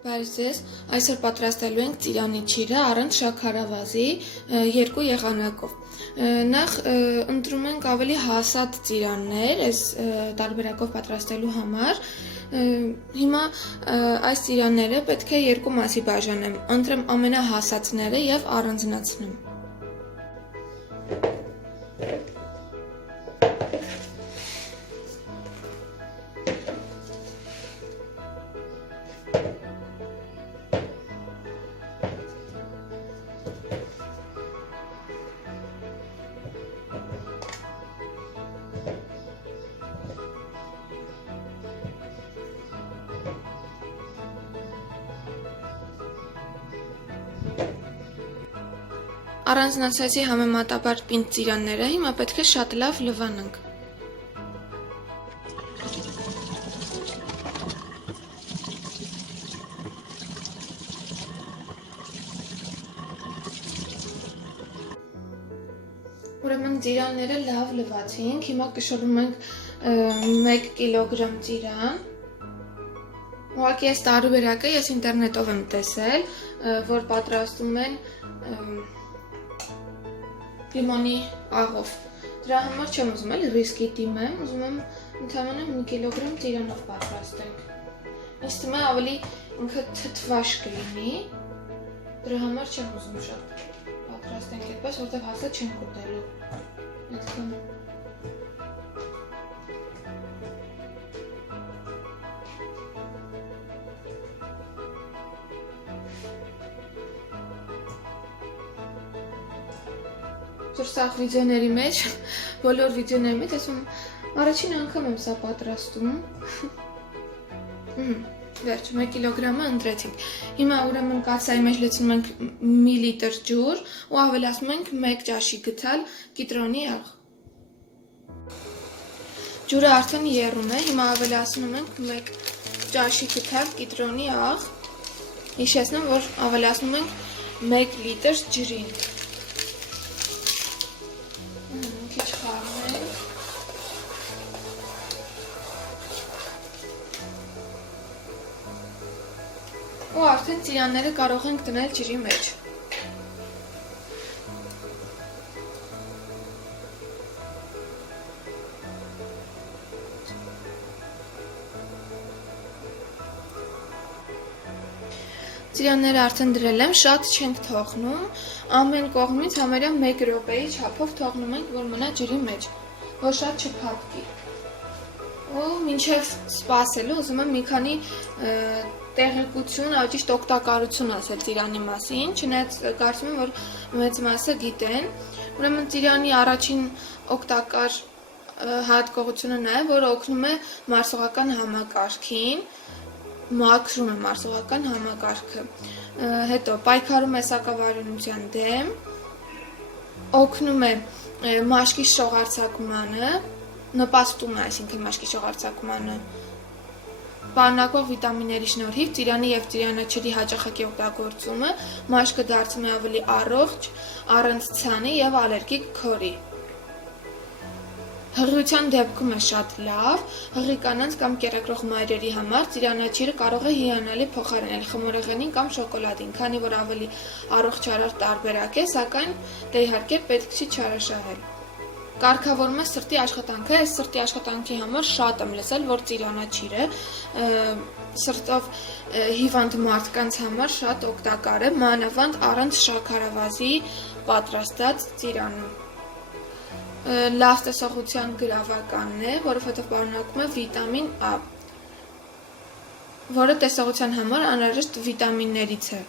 Բարև ձեզ, այսօր պատրաստելու ենք ծիրանի չիրը առանց շաքարավազի երկու եղանակով։ Նախ ընտրում ենք ավելի հասատ ծիրաններ, այս տարբերակով պատրաստելու համար։ Հիմա այս ծիրանները պետք է երկու մասի բաժանեմ, ընտրեմ ամենահասածները և առանձնացնեմ։ Առանձնացրեցի համեմատաբար պինդ ծիրանները, հիմա պետք է շատ լավ լվանանք։ Ուրեմն ծիրանները լավ լվացինք, հիմա կշռում ենք 1 կիլոգրամ ծիրան։ Ուղղակի այս տարբերակը ես ինտերնետով եմ տեսել, որ պատրաստում են լիմոնի աղով։ Դրա համար չեմ ուզում էլ ռիսկի դիմեմ, ուզում եմ ընդհանրապես 1 կիլոգրամ ծիրանով պատրաստենք։ Ինձ թվում է ավելի ինքը թթվաշ կլինի, դրա համար չեմ ուզում շատ պատրաստենք այդպես, որտեղ հացը չենք ուտելու։ Այդքան։ Սա վիդեոների մեջ, բոլոր վիդեոների մեջ ասում առաջին անգամ եմ սա պատրաստում։ Վերջ, 1 կիլոգրամը ընտրեցինք։ Հիմա ուրեմն կաթսայի մեջ լցնում ենք միլիտր ջուր ու ավելացնում ենք 1 ճաշի գթալ կիտրոնի աղ։ Ջուրը արդեն եռում է, հիմա ավելացնում ենք 1 ճաշի գթալ կիտրոնի աղ։ Հիշեցնում, որ ավելացնում ենք 1 լիտր ջրին։ Ու արդեն ծիրանները կարող ենք դնել ջրի մեջ։ Ծիրանները արդեն դրել եմ, շատ չենք թողնում, ամեն կողմից համարյա 1 րոպեի չափով թողնում ենք, որ մնա ջրի մեջ, որ շատ չփափկի։ Ու մինչև սպասելու ուզում եմ մի քանի տեղեկություն, ճիշտ օգտակարություն ասել ծիրանի մասին, չնայած կարծում եմ, որ մեծ մասը գիտեն։ Ուրեմն ծիրանի առաջին օգտակար հատկողությունը նա է, որ օգնում է մարսողական համակարգին, մաքրում է մարսողական համակարգը, հետո պայքարում է սակավարյունության դեմ, օգնում է մաշկի շողարձակմանը, նպաստում է, այսինքն մաշկի շողարձակմանը, պարունակող վիտամինների շնորհիվ ծիրանի և ծիրանաչրի հաճախակի օգտագործումը մաշկը դարձնում է ավելի առողջ, առանց ցանի և ալերգիկ քորի։ Հղիության դեպքում է շատ լավ, հղի կանանց կամ կեռակրող մայրերի համար ծիրանաչիրը կարող է հիանալի փոխարինել խմորեղենին կամ շոկոլադին, քանի որ ավելի առողջարար տարբերակ է, սակայն դե իհարկե պետք չի չարաշահել։ Կարգավորում է սրտի աշխատանքը, այս սրտի աշխատանքի համար շատ եմ լսել, որ ծիրանաչիրը սրտով հիվանդ մարդկանց համար շատ օգտակար է, մանավանդ առանց շաքարավազի պատրաստած ծիրանում։ Լավ տեսողության գրավականն է, որովհետև պարունակում է վիտամին A, որը տեսողության համար անհրաժեշտ վիտամիններից է։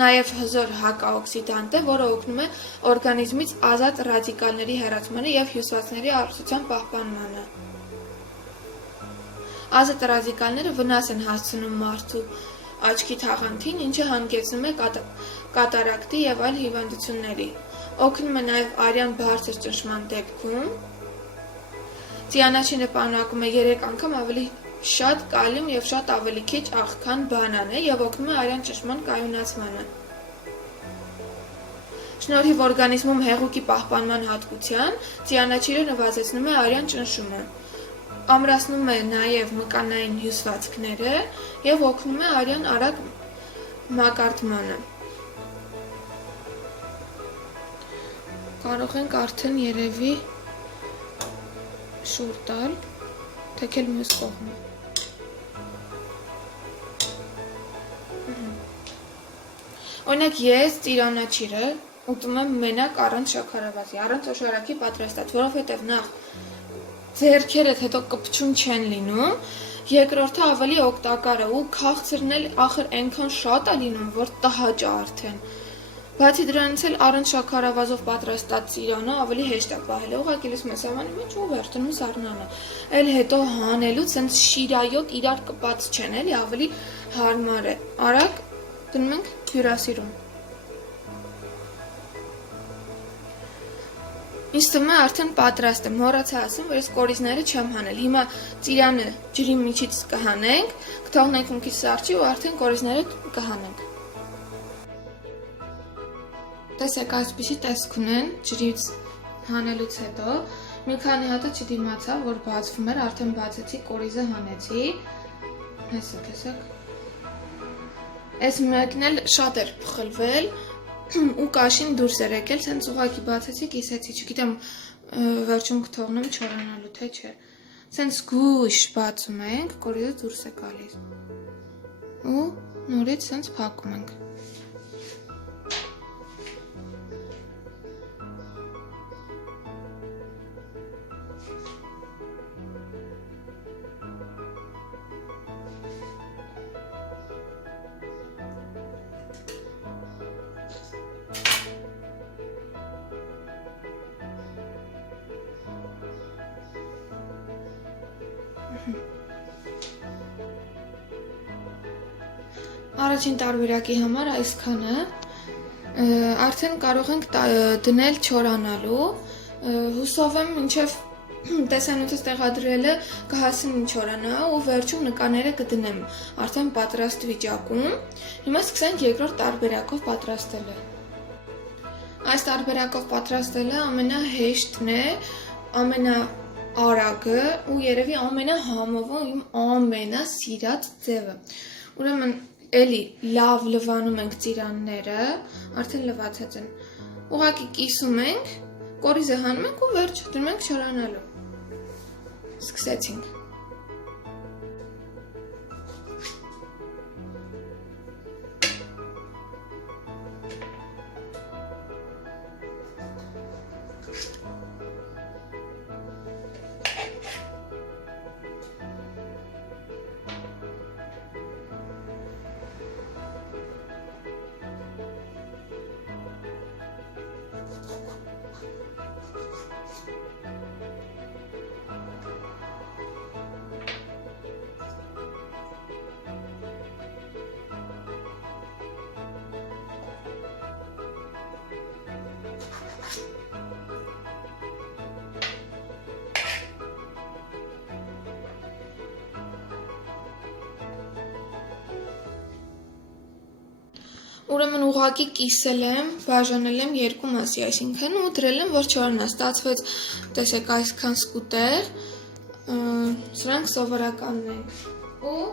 Նաև հզոր հակաօքսիդանտ է, որը օգնում է օրգանիզմից ազատ ռադիկալների հեռացմանը և հյուսվածքների առողջության պահպանմանը։ Ազատ ռադիկալները վնաս են հասցնում մարդու աչքի թաղանթին, ինչը հանգեցնում է կատարակտի և այլ հիվանդությունների։ Օգնում է նաև արյան բարձր ճնշման դեպքում։ Ծիրանաչիրը պարունակում է 3 անգամ ավելի շատ կալիում և շատ ավելի քիչ աղ, քան բանանը և օգնում է արյան ճնշման կայունացմանը։ Շնորհիվ օրգանիզմում հեղուկի պահպանման հատկության, ծիրանաչիրը նվազեցնում է արյան ճնշումը։ ամրացնում է նաև մկանային հյուսվածքները եւ օգնում է արյան արագ մակարդմանը։ Կարող ենք արդեն երևի շուռ տալ, թեքել մյուս կողմը։ Օրինակ ես ծիրանաչիրը ուտում եմ մենակ առանց շաքարավազի, առանց օշարակի պատրաստած, որովհետև նախ ձեռքերդ հետո կպչուն չեն լինում, երկրորդը ավելի օգտակար է ու քաղցրն էլ ախր այնքան շատ է լինում, որ տհաճ է արդեն։ Բացի դրանից էլ առանց շաքարավազով պատրաստած ծիրանը ավելի հեշտ է պահել, ուղղակի լսում ես համանի մեջ ու վերցնում զառնանը։ Էլ հետո հանելուց սենց շիրայոտ իրար կպած չեն, էլի ավելի հարմար է։ Արագ դնում ենք հյուրասիրում։ Ինձ թվում է արդեն պատրաստ է, մոռացա ասեմ, որ ես կորիզները չեմ հանել։ Հիմա ծիրանը ջրի միջից կհանենք, կթողնենք մի քիչ սառչի ու արդեն կորիզները կհանենք։ Տեսեք, այսպիսի տեսք ունեն ջրից հանելուց հետո, մի քանի հատը չդիմացա, որ բացվում էր, արդեն բացեցի, կորիզը հանեցի։ Հեսա, տեսեք։ Այս մեկն էլ շատ էր փխլվել ու կաշին դուրս էր եկել, սենց ուղղակի բացեցի, կիսեցի, չգիտեմ վերջում կթողնեմ չորանալու, թե չէ։ Սենց զգույշ բացում ենք, կորիզը դուրս է գալիս։ Ու նորից սենց փակում ենք։ Առաջին տարբերակի համար այսքանը, արդեն կարող ենք դնել չորանալու, հուսով եմ մինչև տեսանյութս տեղադրելը կհասնի չորանա ու վերջում նկաները կդնեմ արդեն պատրաստ վիճակում, հիմա սկսենք երկրորդ տարբերակով պատրաստելը։ Այս տարբերակով պատրաստելը ամենահեշտն է, ամենաարագը ու երևի ամենահամովը իմ ամենասիրած ձևը։ Ուրեմն էլի լավ լվանում ենք ծիրանները, արդեն լվացած են, ուղղակի կիսում ենք, կորիզը հանում ենք ու վերջ դնում ենք չորանալու։ Սկսեցինք։ Ուրեմն ուղղակի կիսել եմ, բաժանել եմ երկու մասի, այսինքն ու դրել եմ, որ չորանա, ստացվեց, տեսեք, այսքան սկուտեղ, սրանք սովորականն են, ու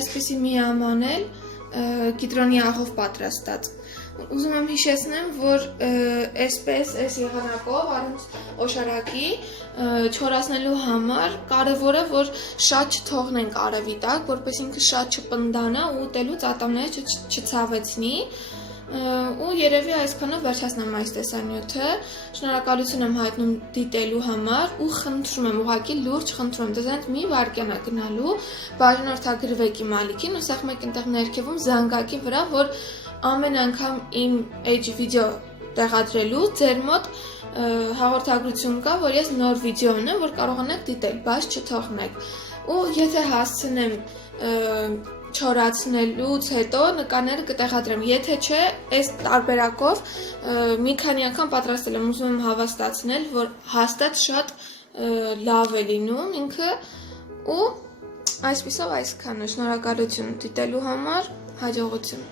այսպիսի մի ամանել գիտրոնի աղով պատրաստած։ Ուզում եմ հիշեցնեմ, որ այսպես այս եղանակով առանց օշարակի չորացնելու համար կարևոր է, որ շատ չթողնենք արևի տակ, որպես ինքը շատ չպնդանա ու ուտելուց ատամները չցավեցնի, ու երևի այսքանով վերջացնեմ այս տեսանյութը, շնորհակալություն եմ հայտնում դիտելու համար ու խնդրում եմ, ուղղակի լուրջ խնդրում եմ, դեզանց մի վայրկյան է գնալու, բաժանորդագրվեք իմ ալիքին ու սաղ մեկ ընտեղ ներքևում զանգակի վրա, որ ամեն անգամ իմ էջ վիդեո տեղադրելու ձեր մոտ հաղորդագրություն կա, որ ես նոր վիդեո ունեմ, որ կարողանաք դիտել, բայց չթողնեք։ Ու եթե հասցնեմ չորացնելուց հետո նկաները կտեղադրեմ, եթե չէ, այս տարբերակով մի քանի անգամ պատրաստել եմ, ուզում եմ հավաստացնել, որ հաստատ շատ լավ է լինում ինքը ու այսպիսով այսքանը, շնորհակալություն դիտելու համար, հաջողություն։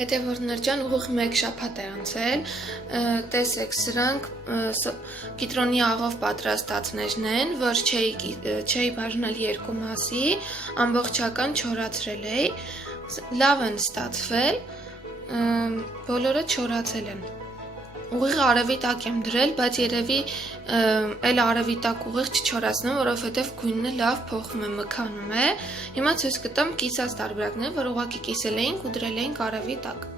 Հետևորդներ ջան, ուղիղ 1 շաբաթ է անցել, տեսեք սրանք կիտրոնի աղով պատրաստածներն են, որ չէի բաժանել երկու մասի, ամբողջական չորացրել էի, լավ են ստացվել, բոլորը չորացել են, ուղիղ արևի տակ եմ դրել, բայց երևի էլ արևի տակ ուղիղ չչորացնեմ, որովհետև գույնը լավ փոխվում է, մքանում է, հիմա ցույց կտամ կիսած տարբերակները, որ ուղղակի կիսել էինք ու դրել էինք արևի տակ։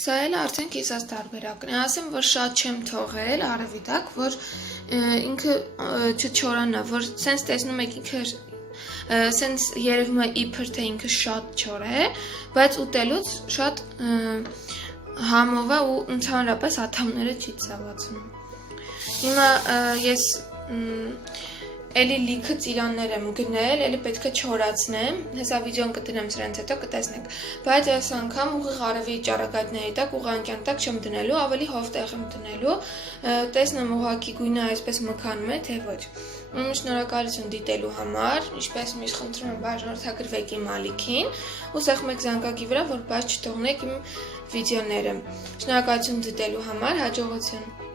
Սա էլ արդեն կիսած տարբերակն է, ասեմ, որ շատ չեմ թողել արևի տակ, որ ինքը չչորանա, որ սենց տեսնում եք ինքը սենց երևում է իբր թե ինքը շատ չոր է, բայց ուտելուց շատ համով է ու ընդհանրապես ատամները չի ցավացնում։ Հիմա ես էլի լիքը ծիրաններ եմ գնել, էլի պետք է չորացնեմ, հեսա վիդեոն կդնեմ սրանց հետո կտեսնեք, բայց այս անգամ ուղիղ արևի ճառագայթների տակ, ուղղանկյան տակ չեմ դնելու, ավելի հովտեղ եմ դնելու, տեսնեմ ուղղակի գույնը այսպես մքանում է, թե ոչ։ Շնորհակալություն դիտելու համար, ինչպես միշտ խնդրում եմ բաժանորդագրվեք իմ ալիքին ու սեղմեք զանգակի վրա, որ բաց չթողնեք իմ վիդեոները։ Շնորհակալություն դիտելու համար, հաջողություն։